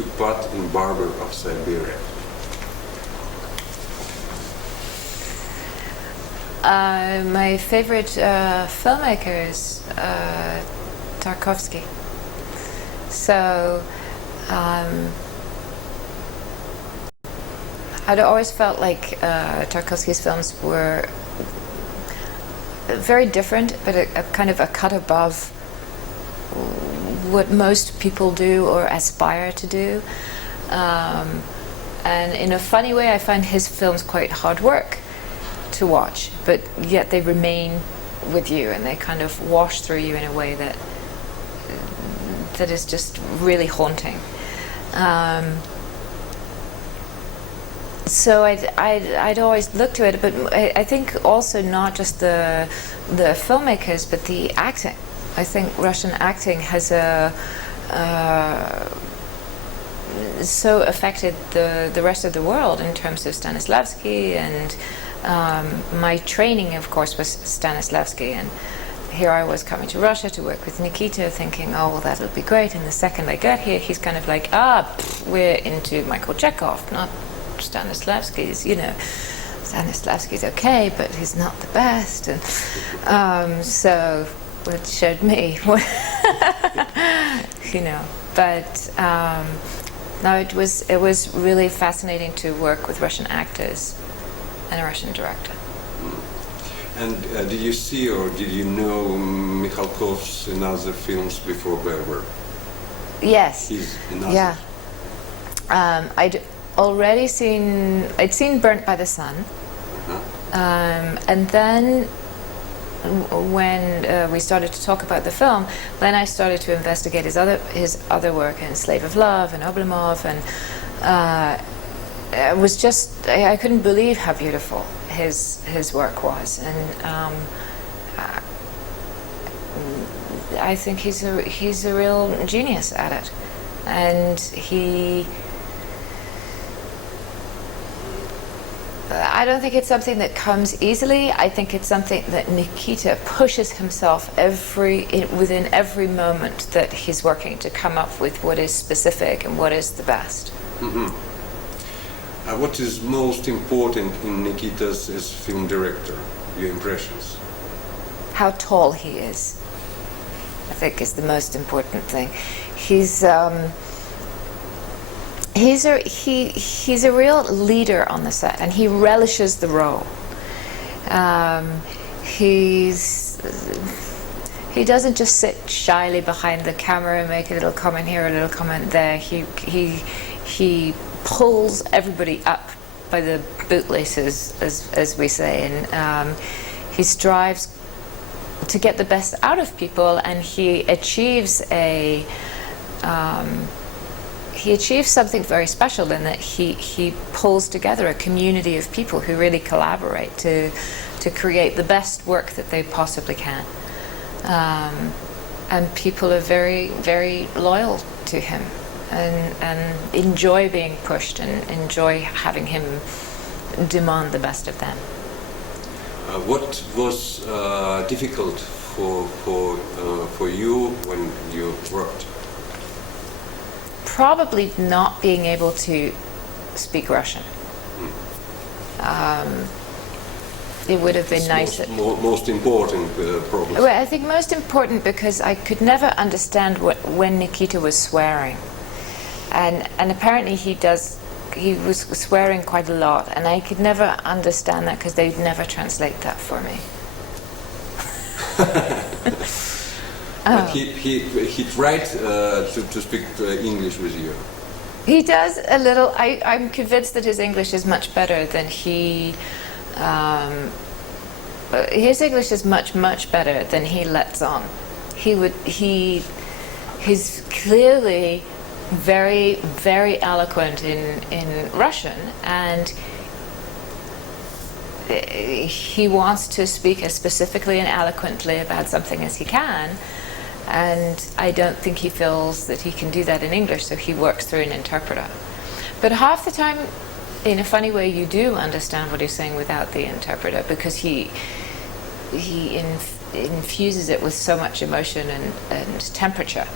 took part in Barber of Siberia? My favorite filmmaker is Tarkovsky. So I'd always felt like Tarkovsky's films were very different, but a kind of a cut above what most people do or aspire to do. And in a funny way, I find his films quite hard work to watch, but yet they remain with you and they kind of wash through you in a way that is just really haunting. So I'd always look to it, but I think also not just the filmmakers, but the acting. I think Russian acting has so affected the rest of the world in terms of Stanislavski, and my training, of course, was Stanislavski, and here I was coming to Russia to work with Nikita, thinking, oh, well, that'll be great. And the second I got here, he's kind of like, we're into Michael Chekhov, not Stanislavski's, you know. Stanislavski's okay, but he's not the best. And so it showed me, you know. But no, it was really fascinating to work with Russian actors and a Russian director. And did you see or did you know Mikhalkov's in other films before Berber? Yes. He's in others. Yeah. I'd already seen Burnt by the Sun. And then when we started to talk about the film, then I started to investigate his other work in Slave of Love and Oblomov, and it was just, I couldn't believe how beautiful his work was, and I think he's a real genius at it, and I don't think it's something that comes easily. I think it's something that Nikita pushes himself within every moment that he's working to come up with what is specific and what is the best. Mm-hmm. What is most important in Nikita's as film director? Your impressions? How tall he is, I think, is the most important thing. He's a real leader on the set, and he relishes the role. He doesn't just sit shyly behind the camera and make a little comment here, a little comment there. He pulls everybody up by the bootlaces, as we say, and he strives to get the best out of people, and he achieves something very special in that he pulls together a community of people who really collaborate to create the best work that they possibly can. And people are very, very loyal to him and enjoy being pushed and enjoy having him demand the best of them. What was difficult for you when you worked? Probably not being able to speak Russian. It would have been nice. Most important problem. Well, I think most important because I could never understand when Nikita was swearing, and apparently he was swearing quite a lot, and I could never understand that because they'd never translate that for me. But he tried to speak English with you. He does a little. I'm convinced that his English is much better than he. His English is much better than he lets on. He's clearly very, very eloquent in Russian, and he wants to speak as specifically and eloquently about something as he can, and I don't think he feels that he can do that in English, so he works through an interpreter. But half the time, in a funny way, you do understand what he's saying without the interpreter, because he infuses it with so much emotion and temperature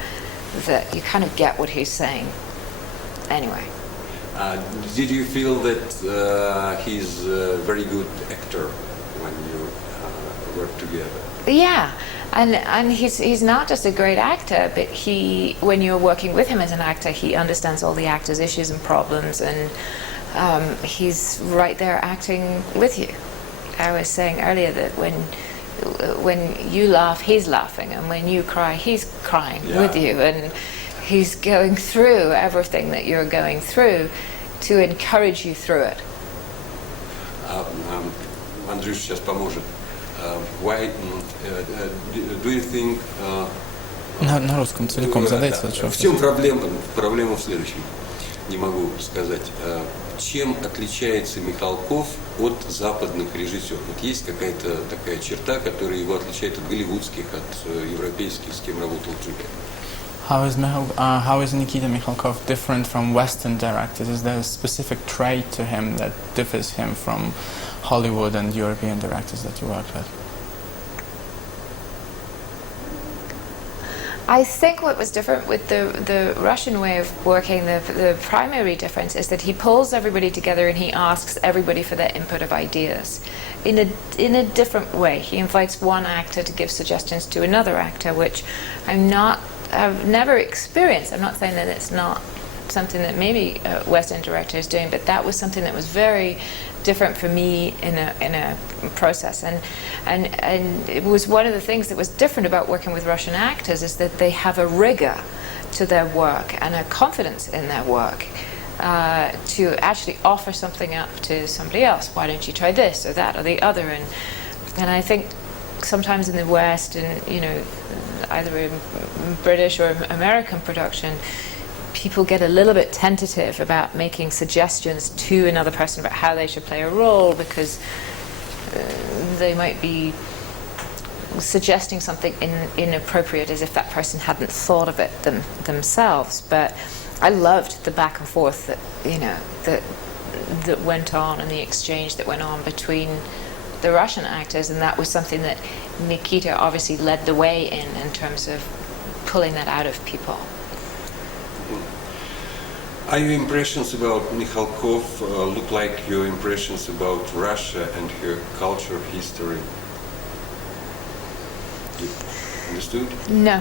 that you kind of get what he's saying. anyway. Did you feel that he's a very good actor when you work together? Yeah, and he's not just a great actor, but when you're working with him as an actor, he understands all the actor's issues and problems, and he's right there acting with you. I was saying earlier that when you laugh, he's laughing, and when you cry, he's crying with you, and he's going through everything that you're going through to encourage you through it. Андрюш сейчас поможет. Why do you think? На русском целиком задайте. В чем проблема? Проблема в следующем. Не могу сказать. Чем отличается Михалков от западных режиссеров? Вот есть какая-то такая черта, которая его отличает от голливудских, от европейских, с кем работал Джулия? How is Nikita Mikhalkov different from Western directors? Is there a specific trait to him that differs him from Hollywood and European directors that you worked with? I think what was different with the Russian way of working, the primary difference is that he pulls everybody together and he asks everybody for their input of ideas in a different way. He invites one actor to give suggestions to another actor, which I've never experienced. I'm not saying that it's not something that maybe a Western director is doing, but that was something that was very different for me in a process, and it was one of the things that was different about working with Russian actors is that they have a rigor to their work and a confidence in their work to actually offer something up to somebody else. Why don't you try this or that or the other? And I think sometimes in the West, and either in British or American production, people get a little bit tentative about making suggestions to another person about how they should play a role because they might be suggesting something inappropriate as if that person hadn't thought of it themselves. But I loved the back and forth that went on and the exchange that went on between the Russian actors, and that was something that Nikita obviously led the way in terms of pulling that out of people. Are your impressions about Mikhalkov look like your impressions about Russia and her culture, history? You understood? No.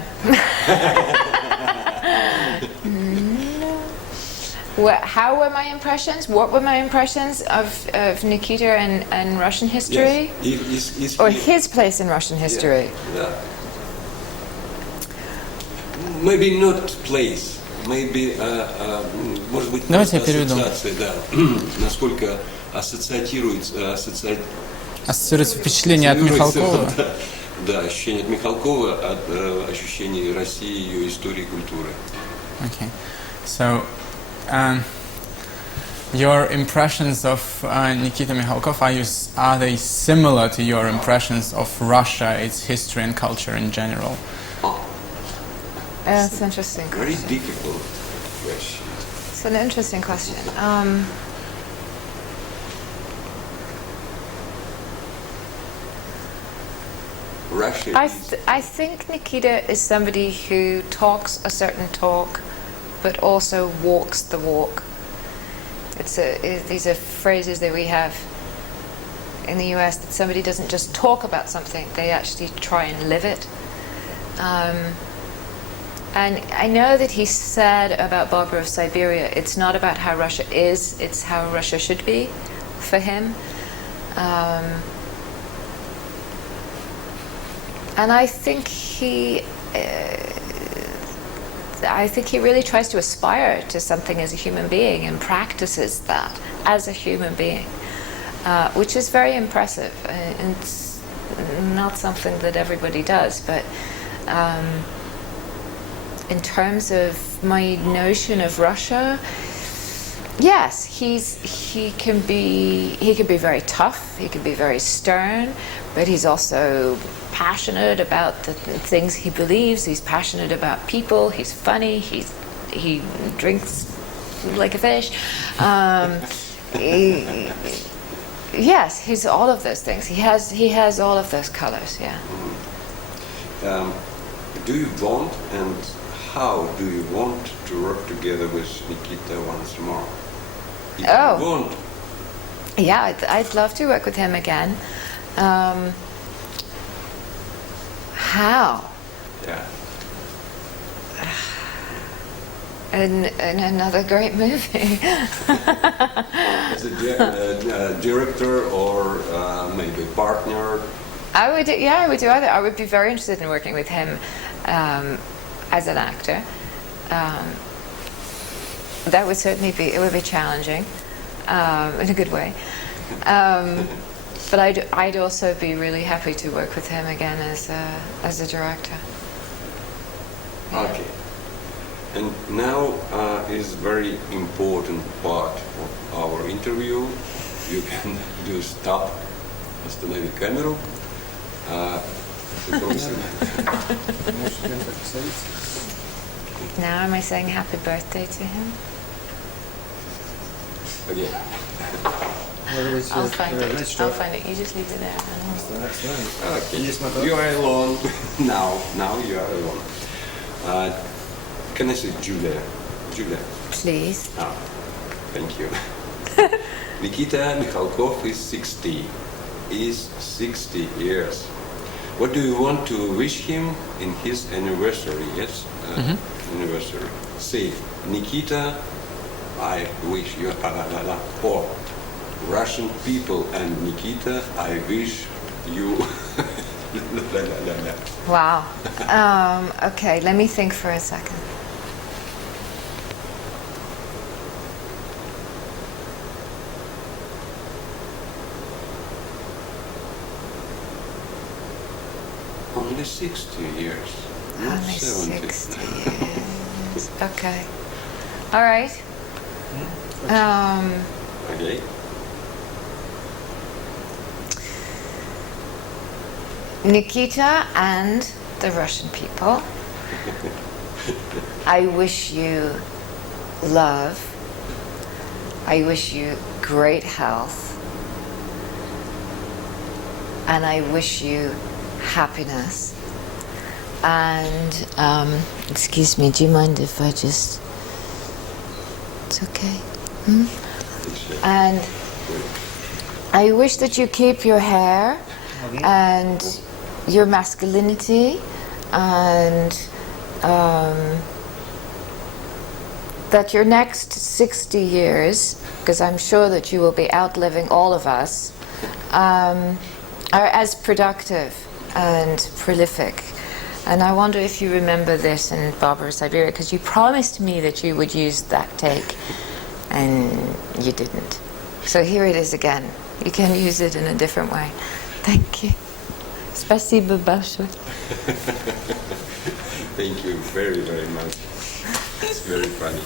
No. How were my impressions? What were my impressions of Nikita and Russian history? Yes. Or his place in Russian history? Yeah. Maybe not place. Maybe, может быть, давайте я переведу. Да. Насколько ассоциируется впечатление от Михалкова. Да, ощущение от Михалкова, от ощущений России, ее истории и культуры. Okay. So, your impressions of Nikita Mikhalkov, are they similar to your impressions of Russia, its history and culture in general? That's an interesting question. Very difficult question. It's an interesting question. Russia I think Nikita is somebody who talks a certain talk, but also walks the walk. These are phrases that we have in the US, that somebody doesn't just talk about something, they actually try and live it. And I know that he said about Barbara of Siberia, it's not about how Russia is, it's how Russia should be for him. And I think he really tries to aspire to something as a human being and practices that as a human being, which is very impressive. And it's not something that everybody does, but in terms of my notion of Russia, yes, he can be very tough, he can be very stern, but he's also passionate about the things he believes. He's passionate about people. He's funny. He drinks like a fish. Yes, he's all of those things. He has all of those colors. Yeah. Do you want, and how do you want to work together with Nikita once If Oh. you want. Yeah, I'd love to work with him again. How? Yeah. In another great movie. As a director or maybe partner. I would do either. I would be very interested in working with him as an actor. That would certainly it would be challenging in a good way. But I'd also be really happy to work with him again as a director. Okay. And now is very important part of our interview. You can do stop, останови камеру. Now am I saying happy birthday to him? Okay. I'll find it. I'll find it. You just leave it there. Okay. You are alone. Now you are alone. Can I say Julia? Julia. Please. Ah, thank you. Nikita Michalkov is 60. Is 60 years. What do you want to wish him in his anniversary? Yes, anniversary. Say, Nikita, I wish you or Russian people and Nikita, I wish you. Wow. Okay, let me think for a second. Only 60 years. Not Only 70. 60 years. Okay. All right. Okay. Nikita and the Russian people, I wish you love. I wish you great health. And I wish you happiness. And, excuse me, do you mind if I just... It's okay. And I wish that you keep your hair and your masculinity, and that your next 60 years, because I'm sure that you will be outliving all of us, are as productive and prolific. And I wonder if you remember this in Barbara Siberia, because you promised me that you would use that take, and you didn't. So here it is again. You can use it in a different way. Thank you. Спасибо большое. Thank you very, very much. It's very funny.